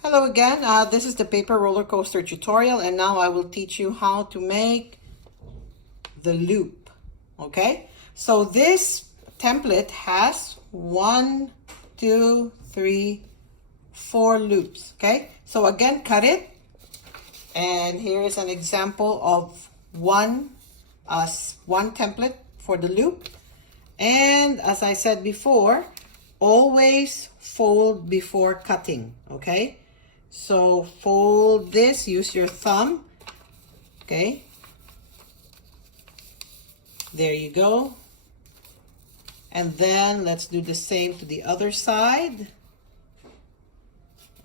Hello again, this is the paper roller coaster tutorial, and now I will teach you how to make the loop. Okay, so this template has 4 loops. Okay, so again, cut it, and here is an example of one template for the loop. And as I said before, always fold before cutting. Okay, so fold this, use your thumb. Okay, there you go. And then let's do the same to the other side.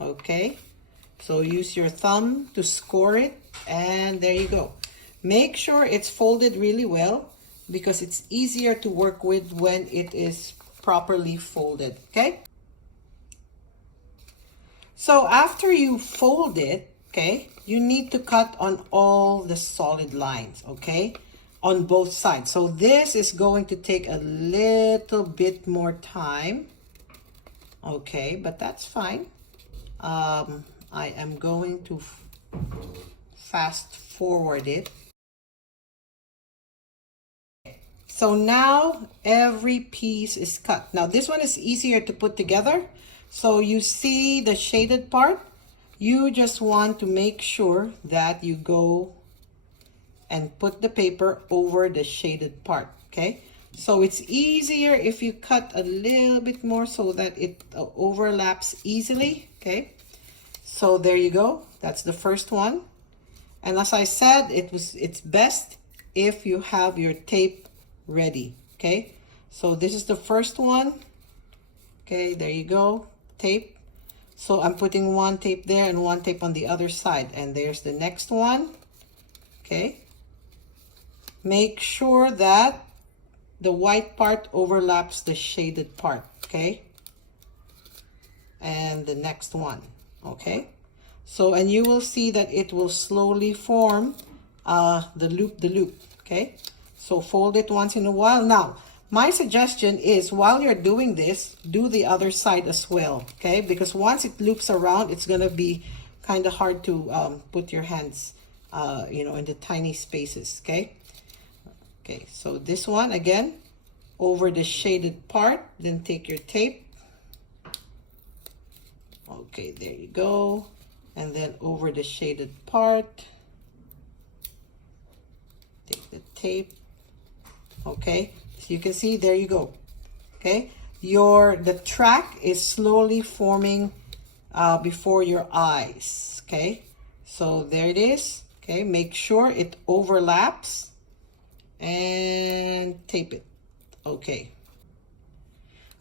Okay, so use your thumb to score it, and there you go. Make sure it's folded really well because it's easier to work with when it is properly folded. Okay, so after you fold it, okay, you need to cut on all the solid lines, okay, on both sides. So this is going to take a little bit more time, okay, but that's fine. I am going to fast forward it. So now every piece is cut. Now this one is easier to put together. So you see the shaded part, you just want to make sure that you go and put the paper over the shaded part, okay? So it's easier if you cut a little bit more so that it overlaps easily, okay? So there you go, that's the first one. And as I said, it's best if you have your tape ready, okay? So this is the first one, okay, there you go, tape. So I'm putting one tape there and one tape on the other side, and there's the next one, okay? Make sure that the white part overlaps the shaded part, okay? And the next one, okay? So, and you will see that it will slowly form the loop, okay? So fold it once in a while. Now, my suggestion is while you're doing this, do the other side as well, okay? Because once it loops around, it's gonna be kind of hard to put your hands, in the tiny spaces, okay? Okay, so this one again, over the shaded part, then take your tape. Okay, there you go. And then over the shaded part, take the tape. Okay, so you can see, there you go. Okay, the track is slowly forming before your eyes. Okay, so there it is. Okay, make sure it overlaps and tape it. Okay,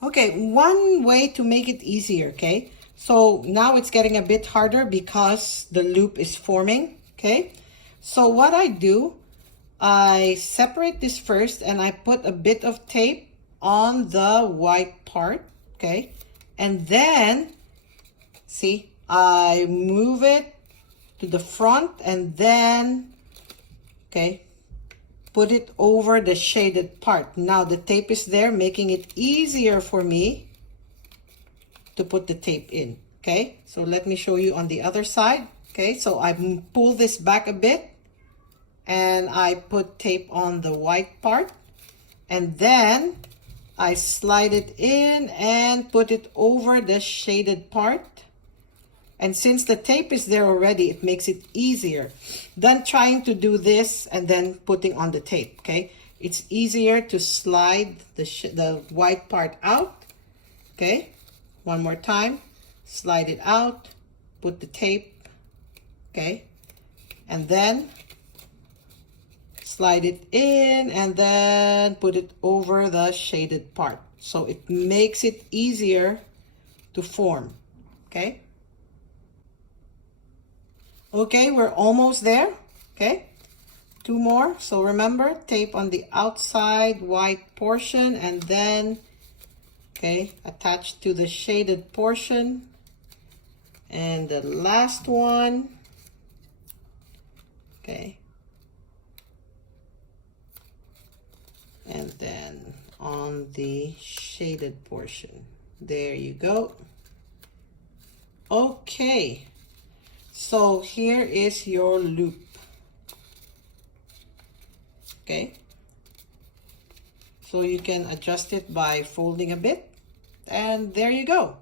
one way to make it easier, okay, so now it's getting a bit harder because the loop is forming, okay? So what I do, I separate this first and I put a bit of tape on the white part, okay? And then, see, I move it to the front and then, okay, put it over the shaded part. Now the tape is there, making it easier for me to put the tape in, okay? So let me show you on the other side, okay? So I pull this back a bit and I put tape on the white part, and then I slide it in and put it over the shaded part. And since the tape is there already, it makes it easier than trying to do this and then putting on the tape, okay? It's easier to slide the white part out, okay? One more time, slide it out, put the tape, okay? And then slide it in and then put it over the shaded part. So it makes it easier to form, okay? Okay, we're almost there, okay? 2 more. So remember, tape on the outside white portion and then, okay, attached to the shaded portion. And the last one, okay. And then on the shaded portion. There you go. Okay, so here is your loop. Okay, so you can adjust it by folding a bit, and there you go.